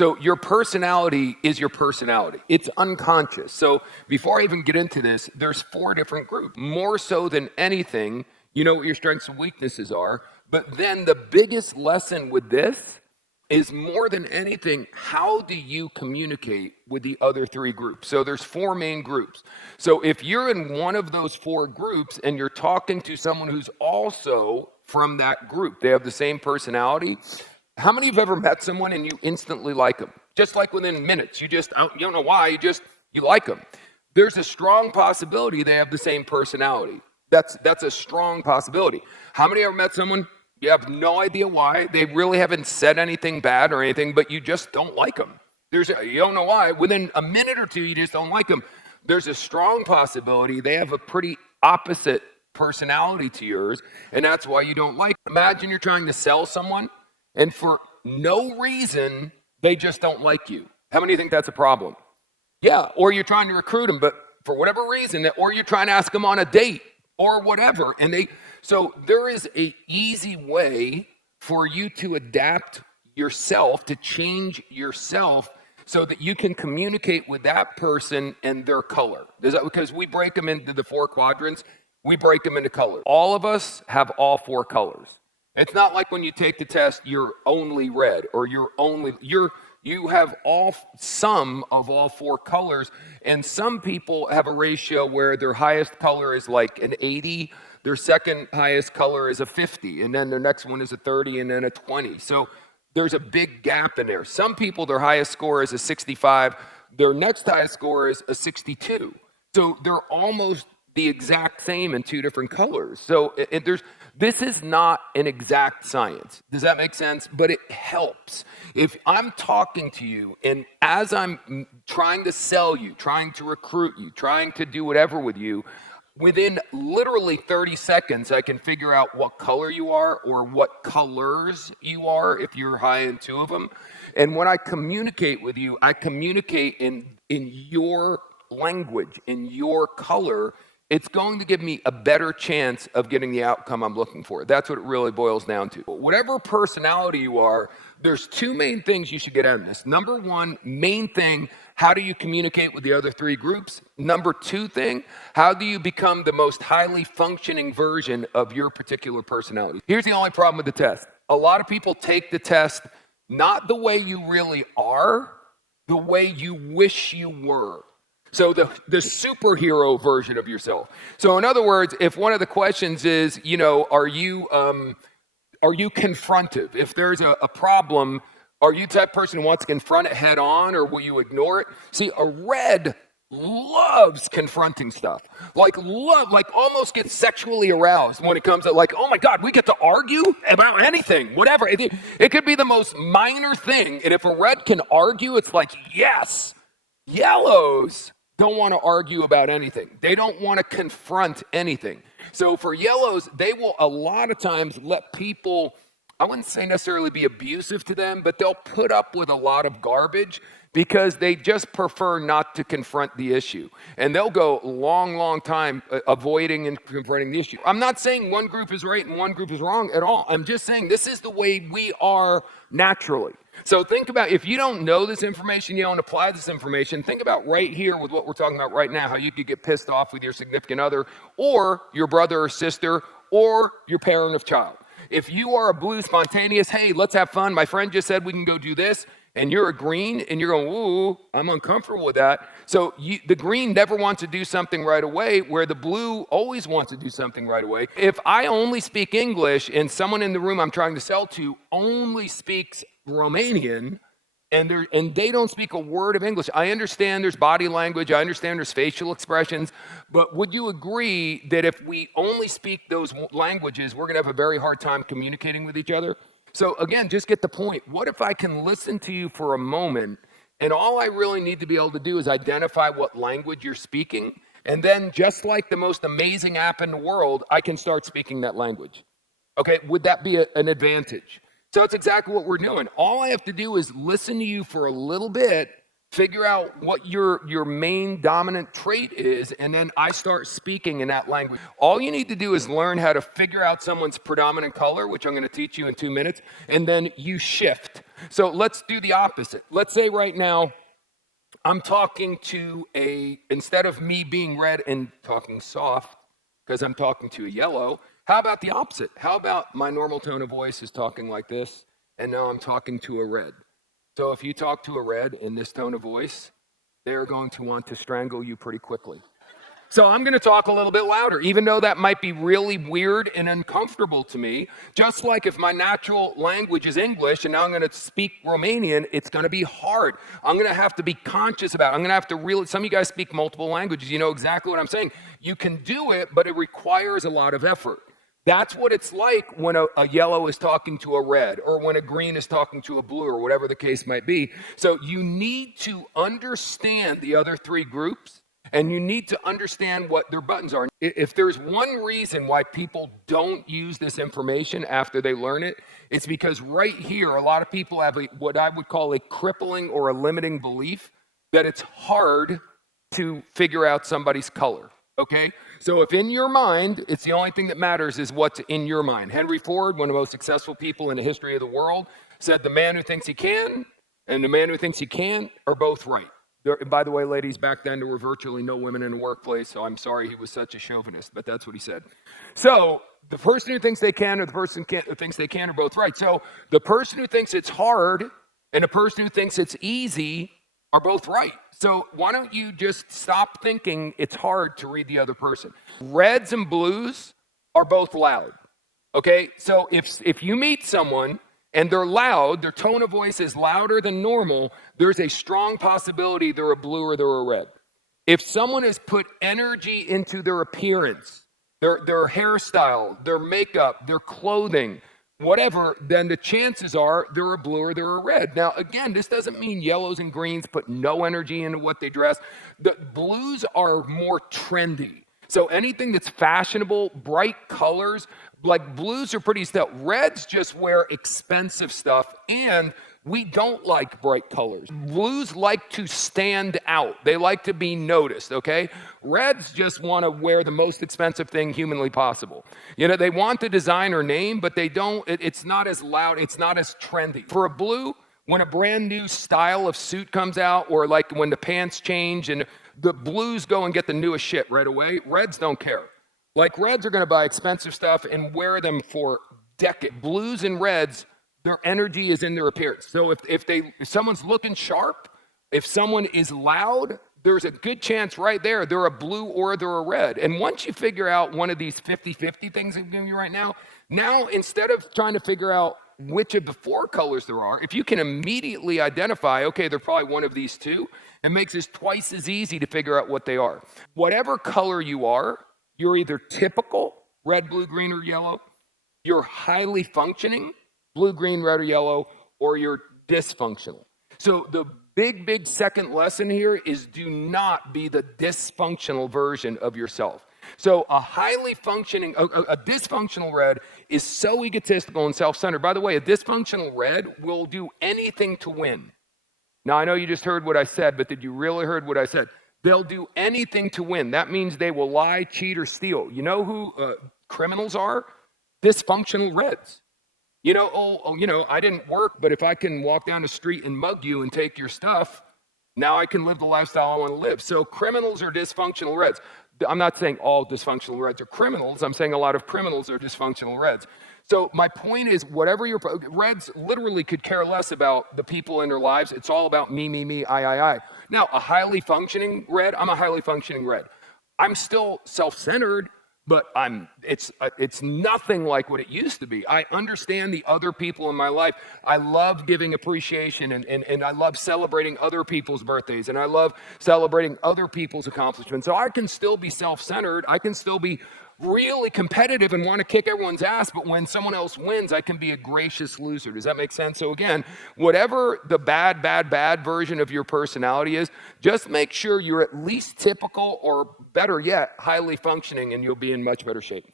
So your personality is your personality. It's unconscious. So before I even get into this, there's 4 different groups. More so than anything, you know what your strengths and weaknesses are. But then the biggest lesson with this is more than anything, how do you communicate with the other 3 groups? So there's 4 main groups. So if you're in one of those 4 groups and you're talking to someone who's also from that group, they have the same personality. How many of you have ever met someone and you instantly like them? Just like within minutes, you don't know why, you like them. There's a strong possibility they have the same personality. That's a strong possibility. How many ever met someone, you have no idea why, they really haven't said anything bad or anything, but you just don't like them. You don't know why. Within a minute or 2, you just don't like them. There's a strong possibility they have a pretty opposite personality to yours, and that's why you don't like them. Imagine you're trying to sell someone, and for no reason, they just don't like you. How many of you think that's a problem? Yeah, or you're trying to recruit them, but for whatever reason, or you're trying to ask them on a date or whatever. So there is an easy way for you to adapt yourself, to change yourself so that you can communicate with that person and their color. Because we break them into the 4 quadrants, we break them into colors. All of us have all 4 colors. It's not like when you take the test, you're only red or you have some of all 4 colors. And some people have a ratio where their highest color is like an 80, their second highest color is a 50, and then their next one is a 30 and then a 20. So there's a big gap in there. Some people, their highest score is a 65, their next highest score is a 62. So they're almost the exact same in 2 different colors. So this is not an exact science. Does that make sense? But it helps. If I'm talking to you and as I'm trying to sell you, trying to recruit you, trying to do whatever with you, within literally 30 seconds, I can figure out what color you are or what colors you are if you're high in 2 of them. And when I communicate with you, I communicate in your language, in your color. It's going to give me a better chance of getting the outcome I'm looking for. That's what it really boils down to. Whatever personality you are, there's 2 main things you should get out of this. Number 1, main thing, how do you communicate with the other 3 groups? Number 2 thing, how do you become the most highly functioning version of your particular personality? Here's the only problem with the test. A lot of people take the test not the way you really are, the way you wish you were. So the superhero version of yourself. So in other words, if one of the questions is, are you confrontive? If there's a problem, are you the type of person who wants to confront it head on, or will you ignore it? See, a red loves confronting stuff. Like almost gets sexually aroused when it comes to oh my God, we get to argue about anything, whatever. It could be the most minor thing. And if a red can argue, it's like, yes. Yellows don't want to argue about anything. They don't want to confront anything. So for yellows, they will a lot of times let people, I wouldn't say necessarily be abusive to them, but they'll put up with a lot of garbage because they just prefer not to confront the issue. And they'll go long time avoiding and confronting the issue. I'm not saying one group is right and one group is wrong at all. I'm just saying this is the way we are naturally. So think about, if you don't know this information, you don't apply this information, think about right here with what we're talking about right now, how you could get pissed off with your significant other or your brother or sister or your parent of child. If you are a blue spontaneous, hey, let's have fun, my friend just said we can go do this, and you're a green and you're going, ooh, I'm uncomfortable with that. So the green never wants to do something right away, where the blue always wants to do something right away. If I only speak English and someone in the room I'm trying to sell to only speaks Romanian, and they don't speak a word of English, I understand there's body language, I understand there's facial expressions, but would you agree that if we only speak those languages, we're going to have a very hard time communicating with each other? So again, just get the point. What if I can listen to you for a moment, and all I really need to be able to do is identify what language you're speaking, and then just like the most amazing app in the world, I can start speaking that language. Okay, would that be an advantage? So it's exactly what we're doing. All I have to do is listen to you for a little bit, figure out what your main dominant trait is, and then I start speaking in that language. All you need to do is learn how to figure out someone's predominant color, which I'm going to teach you in 2 minutes, and then you shift. So let's do the opposite. Let's say right now I'm talking to instead of me being red and talking soft, because I'm talking to a yellow, how about the opposite? How about my normal tone of voice is talking like this, and now I'm talking to a red? So if you talk to a red in this tone of voice, they're going to want to strangle you pretty quickly. So I'm going to talk a little bit louder, even though that might be really weird and uncomfortable to me. Just like if my natural language is English and now I'm going to speak Romanian, it's going to be hard. I'm going to have to be conscious about it. I'm going to have to really, some of you guys speak multiple languages. You know exactly what I'm saying. You can do it, but it requires a lot of effort. That's what it's like when a yellow is talking to a red, or when a green is talking to a blue, or whatever the case might be. So you need to understand the other three groups, and you need to understand what their buttons are. If there's one reason why people don't use this information after they learn it, it's because right here, a lot of people have what I would call a crippling or a limiting belief that it's hard to figure out somebody's color. Okay? So if in your mind, it's the only thing that matters is what's in your mind. Henry Ford, one of the most successful people in the history of the world, said the man who thinks he can and the man who thinks he can't are both right. By the way, ladies, back then there were virtually no women in the workplace, so I'm sorry he was such a chauvinist, but that's what he said. So the person who thinks they can or the person who thinks they can are both right. So the person who thinks it's hard and the person who thinks it's easy are both right. So why don't you just stop thinking it's hard to read the other person? Reds and blues are both loud, okay? So if you meet someone and they're loud, their tone of voice is louder than normal, there's a strong possibility they're a blue or they're a red. If someone has put energy into their appearance, their hairstyle, their makeup, their clothing, whatever, then the chances are they're a blue or they're a red. Now, again, this doesn't mean yellows and greens put no energy into what they dress. The blues are more trendy. So anything that's fashionable, bright colors, like blues are pretty still. Reds just wear expensive stuff, and we don't like bright colors. Blues like to stand out. They like to be noticed, okay? Reds just want to wear the most expensive thing humanly possible. You know, they want the designer name, but they don't, it's not as loud, it's not as trendy. For a blue, when a brand new style of suit comes out, or like when the pants change and the blues go and get the newest shit right away, reds don't care. Like reds are going to buy expensive stuff and wear them for decades. Blues and reds, their energy is in their appearance. So if someone's looking sharp, if someone is loud, there's a good chance right there they're a blue or they're a red. And once you figure out one of these 50-50 things I'm giving you right now instead of trying to figure out which of the four colors there are, if you can immediately identify, okay, they're probably one of these two, it makes it twice as easy to figure out what they are. Whatever color you are, you're either typical, red, blue, green, or yellow, you're highly functioning, blue, green, red, or yellow, or you're dysfunctional. So the big second lesson here is do not be the dysfunctional version of yourself. So a highly functioning, a dysfunctional red is so egotistical and self-centered. By the way, a dysfunctional red will do anything to win. Now, I know you just heard what I said, but did you really heard what I said? They'll do anything to win. That means they will lie, cheat, or steal. You know who criminals are? Dysfunctional reds. You know, I didn't work, but if I can walk down the street and mug you and take your stuff, now I can live the lifestyle I want to live. So criminals are dysfunctional reds. I'm not saying all dysfunctional reds are criminals. I'm saying a lot of criminals are dysfunctional reds. So my point is, whatever reds literally could care less about the people in their lives. It's all about me, I. Now, a highly functioning red, I'm a highly functioning red. I'm still self-centered, but it's nothing like what it used to be. I understand the other people in my life. I love giving appreciation and I love celebrating other people's birthdays, and I love celebrating other people's accomplishments. So I can still be self-centered. I can still be really competitive and want to kick everyone's ass, but when someone else wins, I can be a gracious loser. Does that make sense? So again, whatever the bad version of your personality is, just make sure you're at least typical, or better yet, highly functioning, and you'll be in much better shape.